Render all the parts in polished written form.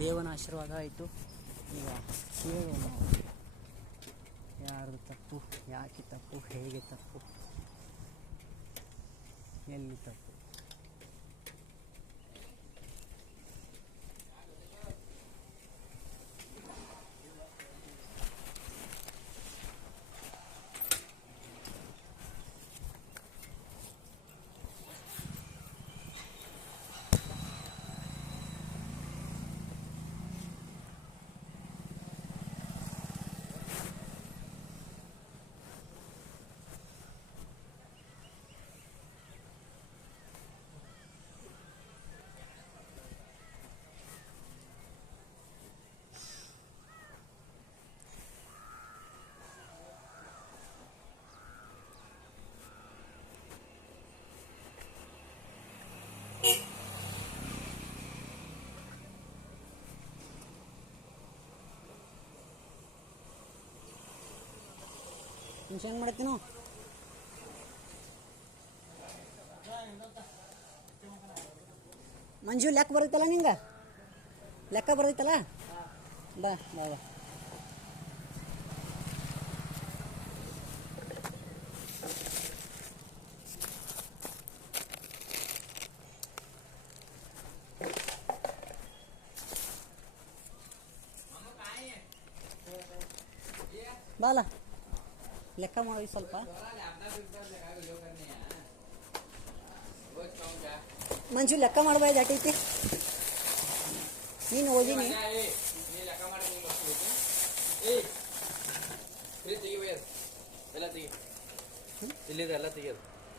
ದೇವನ ಆಶೀರ್ವಾದ ಆಯಿತು. ಈಗ ಕೇಳೋಣ ನಾವು, ಯಾರ್ದು ತಪ್ಪು, ಯಾಕೆ ತಪ್ಪು, ಹೇಗೆ ತಪ್ಪು, ಎಲ್ಲಿ ತಪ್ಪು. ಹೆಂಗೆ ಮಾಡತ್ತೀನು? ಮಂಜು ಲೆಕ್ಕ ಬರ್ತೈತಲ್ಲ, ನಿಂಗೆ ಲೆಕ್ಕ ಬರ್ತೈತಲ್ಲ, ಬಾ ಬಾ ಬಾ. ಬಾಲ ಲೆಕ್ಕ ಮಾಡಿ ಸ್ವಲ್ಪ. ಮಂಜು ಲೆಕ್ಕ ಮಾಡಬಾಯ್ದು ಅಟೈತಿ, ನೀನು ಓದಿನಿ.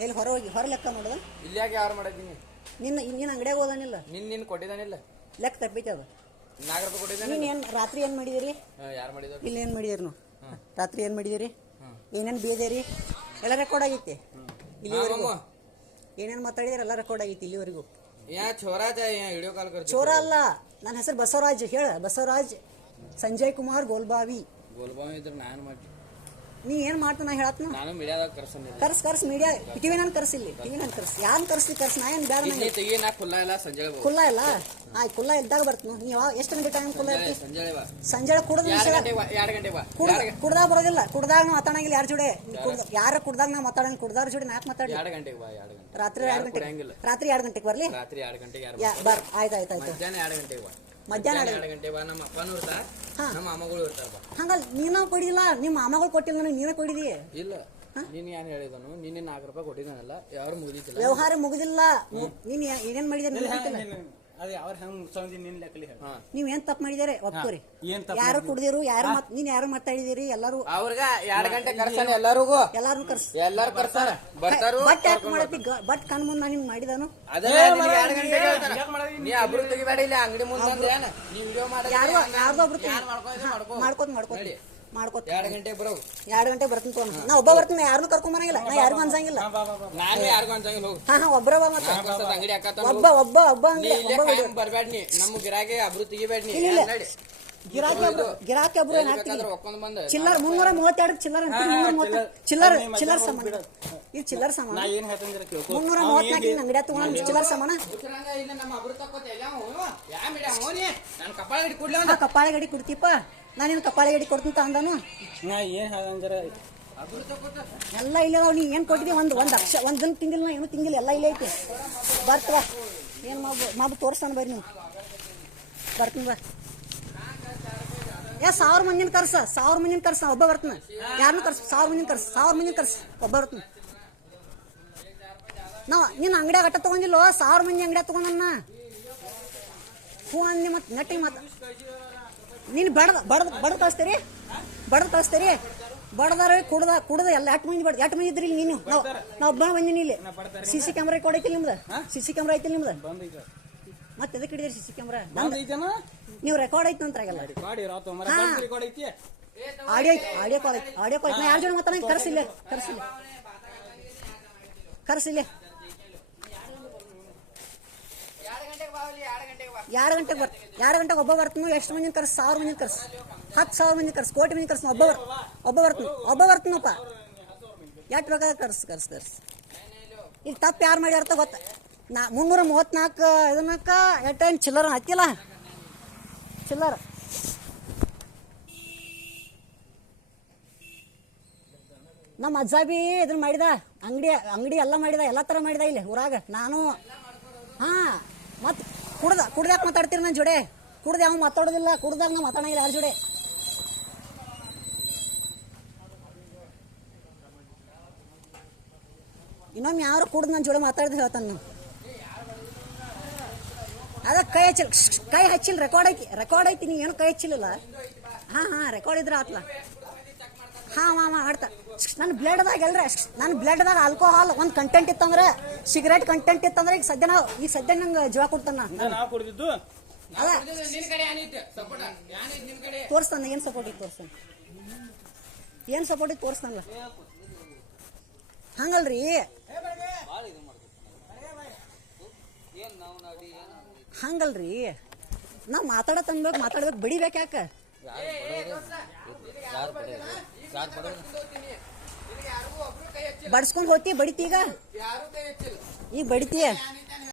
ಎಲ್ಲಿ ಹೊರ ಹೋಗಿ ಹೊರ ಲೆಕ್ಕ ಮಾಡೋದು? ಇಲ್ಲಿ ಯಾಕೆ ಯಾರು ಮಾಡಿದ್ದೀನಿ? ನಿನ್ನ ಅಂಗಡಿಯಾಗ ಹೋದಾನಿಲ್ಲ, ನಿನ್ನ ಕೊಟ್ಟಿದ್ದಾನಿಲ್ಲ, ಲೆಕ್ಕ ತಪ್ಪೈತೆ ಅದು. 4 ರೂಪಾಯಿ ಕೊಟ್ಟಿದ್ದಾನೆ. ನೀನು ಏನು ರಾತ್ರಿ ಏನು ಮಾಡಿದಿರಿ? ಯಾರು ಮಾಡಿದ್ರು? ಇಲ್ಲಿ ಏನು ಮಾಡಿದಿರಿ ನೀವು ರಾತ್ರಿ? ಏನು ಮಾಡಿದಿರಿ? ಏನೇನು ಬೇದೇರಿ? ಎಲ್ಲ ರೆಕಾರ್ಡ್ ಆಗೈತಿ ಇಲ್ಲಿವರೆಗೂ. ಏನೇನು ಮಾತಾಡಿದ್ರೆ ಎಲ್ಲ ರೆಕಾರ್ಡ್ ಆಗೈತಿ ಇಲ್ಲಿವರೆಗೂ. ವಿಡಿಯೋ ಕಾಲ್ ಚೋರ ಅಲ್ಲ, ನನ್ನ ಹೆಸರು ಬಸವರಾಜ್. ಹೇಳ, ಬಸವರಾಜ್ ಸಂಜಯ್ ಕುಮಾರ್ ಗೋಲ್ಬಾವಿ. ಇದ್ರೆ ನಾನು ಮಾಡಿ ನೀ ಏನು ಮಾಡ್ತ ನಾ ಹೇಳತ್ನ? ನಾನು ಮೀಡಿಯಾದಾಗ ಕರ್ಸ್ ಮೀಡಿಯಾ ಟಿವಿ ನಾನು ಕರ್ಸಿಲ್ಲಿ, ಟಿವಿ ನಾನು ಕರ್ಸ್. ಯಾರು ಕರ್ಸಿ ನಾ ಏನು ಬೇಡ. ಖುಲ್ಲಾ ಇಲ್ಲ, ಸಂಜೆ ಖುಲ್ಲಾ ಇಲ್ಲ. ಆಯ್ತು, ಖುಲ್ಲಾ ಇದ್ದಾಗ ಬರ್ತೀನಿ. ನೀವು ಎಷ್ಟು ಗಂಟೆ ಟೈಮ್ ಖುಲ್ಲಾ ಇರ್ತಿ? ಸಂಜೆ ಕುಡ್ದ ಕುಡ್ದಾಗ ಬರೋದಿಲ್ಲ, ಕುಡ್ದಾಗ ನಾವು ಮಾತಾಡಂಗಿಲ್ಲ ಯಾರ ಜೋಡಿ. ಯಾರ ಕುಡ್ದಾಗ ನಾವು ಮಾತಾಡಂಗಿಲ್ಲ, ಕುಡ್ದಾರ ಜೋಡಿ ನಾಲ್ಕು ಮಾತಾಡಿ. ರಾತ್ರಿ 2 ಗಂಟೆಗೆ, ರಾತ್ರಿ 2 ಗಂಟೆಗೆ ಬರ್ಲಿ. ರಾತ್ರಿ 2 ಗಂಟೆಗೆ ಬರ್. ಆಯ್ತು ಮಧ್ಯಾಹ್ನ 2 ಗಂಟೆಗೆ ಬಾ. ಮಧ್ಯಾಹ್ನ 2 ಗಂಟೆಗೆ ಬಾ. ನಮ್ಮ ಅಪ್ಪನೂ ಇರ್ತಾರ, ನಮ್ಮ ಮಾಮಗಳು ಇರ್ತಾರ. ಹಂಗಲ್ಲ, ನೀನು ಕೊಡಿಲ್ಲ, ನಿಮ್ಮ ಮಾಮಗಳು ಕೊಟ್ಟಿಲ್ಲ, ನೀನೇ ಕೊಡಿದಿ. ಇಲ್ಲ, ನೀನ್ ಏನ್ ಹೇಳಿದನು? ನಿನ್ನೆ 4 ರೂಪಾಯಿ ಕೊಟ್ಟಿದ್ದಾನಲ್ಲ, ಯಾರು ಮುಗಿದಿಲ್ಲ, ವ್ಯವಹಾರ ಮುಗಿದಿಲ್ಲ. ನೀನ್ ಏನೇನ್ ಮಾಡಿದ್ರಿ? ನೀವೇನ್ ತಪ್ಪು ಮಾಡಿದಾರೆ ಒಪ್ಕೋರಿ. ಯಾರು ಕುಡ್ದಿರು, ನೀನ್ ಯಾರು ಮಾತಾಡಿದಿರಿ? ಎಲ್ಲಾರು ಅವ್ರಿಗೆ 2 ಗಂಟೆ ಕರ್ಸಾನ, ಎಲ್ಲಾರು ಕರ್ಸಾರ, ಬರ್ತಾರು. ಬಟ್ ಯಾಕೆ ಮಾಡತ್ತಿ? ಬಟ್ ಕಣ್ ಮುಂದ್ ನಾನು ಮಾಡಿದಾನು. ನೀ ಅಬ್ರು ತೆಗಿಬೇಡ, ಇಲ್ಲಿ ಅಂಗಡಿ ಮುಂದೆ ಯಾರ್ದೋ ಒಬ್ರು ಮಾಡ್ಕೋತ 2 ಗಂಟೆಗೆ ಬರೋ. 2 ಗಂಟೆಗೆ ಬರ್ತೀನಿ ತೋಣ. ನಾ ಒಬ್ಬ ಬರ್ತೀನಿ, ಯಾರನ್ನೂ ಕರ್ಕೊಂಡ್ ಬರಂಗಿಲ್ಲ, ನಾ ಯಾರಿಗೂ ಅನ್ಸಂಗಿಲ್ಲ. ನಾನು ಯಾರಿಗೂ ಅನ್ಸಂಗಿಲ್ಲ, ಹೋಗು. ಒಬ್ಬರ ಅಂಗಡಿ ಒಬ್ಬ ಬರ್ಬೇಡ. ನೀ ನಮ್ಮ ಗಿರಾಕಿ ಅಬ್ರು ತೆಗಿಬೇಡ. ನೀ ಗಿರಾಕಿ ಒಬ್ರು ಚಿಲ್ಲರ್ 332 ಚಿಲ್ಲರ್ ಸಾಮಾನ. ಇದು ಚಿಲ್ಲರ್ ಸಾಮಾನ 334 ಅಂಗಡಿ ತಗೊಂಡ್ ಚಿಲ್ಲರ್ ಸಾಮಾನ. ಕಪ್ಪಾಳ ಗಡಿ ಕುಡ್ತೀಪ, ನಾನೇನು ಕಪ್ಪಾಳ ಗಡಿ ಕೊಡ್ತೀನಿ ಅಂದಾನು. ಎಲ್ಲ ಇಲ್ಲ. ನೀ ಏನ್ ಕೊಟ್ಟಿದ್ದಿ? ಒಂದ್ ದಿನ ತಿಂಗಿಲ್ಲ, ನಾ ಏನು ತಿಂಗಿಲ್ಲ, ಎಲ್ಲ ಇಲ್ಲೇ ಐತಿ. ಬರ್ತವ ಏನ್ ಮಾಬು ತೋರಿಸ್ತಾನ, ಬರ್ರಿ ನೀವು. ಬರ್ತೀನಿ ಬಾ. 1000 ಮಂದಿನ ಕರ್ಸ, ಒಬ್ಬ ಬರ್ತೀನಿ. ಯಾರನ್ನೂ ಕರ್ಸ, 1000 ಮಂದಿನ ಕರ್ಸ, ಒಬ್ಬ ಬರ್ತೀನಿ. ನಾವು ನಿನ್ನ ಅಂಗಡಿಯಾಗ ಅಟ್ಟ ತಗೊಂಡಿಲ್ಲ, 1000 ಮಂದಿ ಅಂಗಡಿಯಾಗ ತಗೊಂಡನ್ನ. ಹೂ ಅಂದಿ ಮತ್ತೆ ನೆಟ್ಟಿಗೆ ಮಾತ. ನೀನು ಬಡದ ಕಳಿಸ್ತೀರಿ, ಬಡದಾರ ಕುಡ್ದ ಎಲ್ಲ 8 ಮಂದಿ ಇದ್ರಿ. ನೀನು ನಾವು ಒಬ್ಬ ಬಂದಿನಿ. ಇಲ್ಲಿ CC ಕ್ಯಾಮ್ರಾ ಕೊಡೈತಿಲ್ಲ ನಿಮ್ದು? CC ಕ್ಯಾಮ್ರಾ ಐತಿಲ್ಲ ನಿಮ್ದು? ಮತ್ತೆ ಎದಕ್ಕೆ ಹಿಡಿದ್ರಿ CC ಕ್ಯಾಮ್ರಾ? ನೀವು ರೆಕಾರ್ಡ್ ಐತಿ ನಂತರ ಆಡಿಯೋ ಕಾಲ್ ಐತಿ. ಯಾರ ಜೋಡಿ ಮಾತಾಡ? ಕರ್ಸಿಲ್ಲ 2 ಗಂಟೆಗೆ ಒಬ್ಬ ಬರ್ತೀನಿ. ಎಷ್ಟು ಮಂದಿನ ಕರ್ಸ್? 1000 ಮಂದಿನ ಕರ್ಸ್, 10,000 ಮಂದಿ ಕರ್ಸ್, ಕೋಟಿ ಮಂದಿ ಕರ್ಸ್. ಒಬ್ಬ ಬರ್ತೀನಪ್ಪ. ಎಷ್ಟು ಬೇಕಾದ ಕರ್ಸ್. ಈಗ ತಪ್ಪು ಯಾರು ಮಾಡ್ಯಾರ್ತ ಗೊತ್ತ? 334 ಇದನ್ನಕ್ಕ 8 ಚಿಲ್ಲರ ಹತ್ತಿಲ್ಲ. ಚಿಲ್ಲರ್ ನಮ್ಮ ಅಜ್ಜ ಬಿ ಇದನ್ನ ಮಾಡಿದ ಅಂಗಡಿ ಎಲ್ಲ ಮಾಡಿದ ಎಲ್ಲ ತರ ಮಾಡಿದ ಇಲ್ಲಿ ಊರಾಗ ನಾನು ಹಾ ಮತ್ ಕುಡ್ದಾಕ ಮಾತಾಡ್ತೀರಿ ನನ್ನ ಜೋಡೆ ಕುಡ್ದೆ ಅವ್ನು ಮಾತಾಡೋದಿಲ್ಲ ಕುಡ್ದಾಗ ನಾ ಮಾತಾಡಂಗಿಲ್ಲ ಯಾರ ಜೋಡೆ ಇನ್ನೊಮ್ಮೆ ಯಾರು ಕುಡ್ದು ನನ್ನ ಜೋಡೆ ಮಾತಾಡಿದ್ರೆ ಹೇಳ್ತಾನೆ ನಾವು ಅದ ಕೈ ಹಚ್ಚಿಲ್ಲ ರೆಕಾರ್ಡ್ ಐತಿ ನೀ ಏನು ಕೈ ಹಚ್ಚಿಲ್ಲ ಹಾ ರೆಕಾರ್ಡ್ ಇದ್ರೆ ಆತ್ಲ ಹಾ ಆಡ್ತಾ ನನ್ನ ಬ್ಲಡ್ದಾಗ ಆಲ್ಕೋಹಾಲ್ ಒಂದು ಕಂಟೆಂಟ್ ಇತ್ತಂದ್ರೆ ಸಿಗರೇಟ್ ಕಂಟೆಂಟ್ ಇತ್ತಂದ್ರೆ ಈಗ ಸದ್ಯ ನಂಗೆ ಜೀವ ಕೊಡ್ತಾನ ಅದ ತೋರಿಸ್ತಾನ ಏನ್ ಸಪೋರ್ಟ್ ಇತ್ತು ತೋರಿಸ್ತಾನಲ್ಲ ಹಂಗಲ್ರಿ ನಾವ್ ಮಾತಾಡ್ಬೇಕು ಬಡಿಬೇಕು ಯಾಕ ಬಡ್ಸ್ಕೊಂಡ್ ಹೋಗ್ತಿ ಬಡಿತಿ ಈಗ ಬಡಿತೀಯ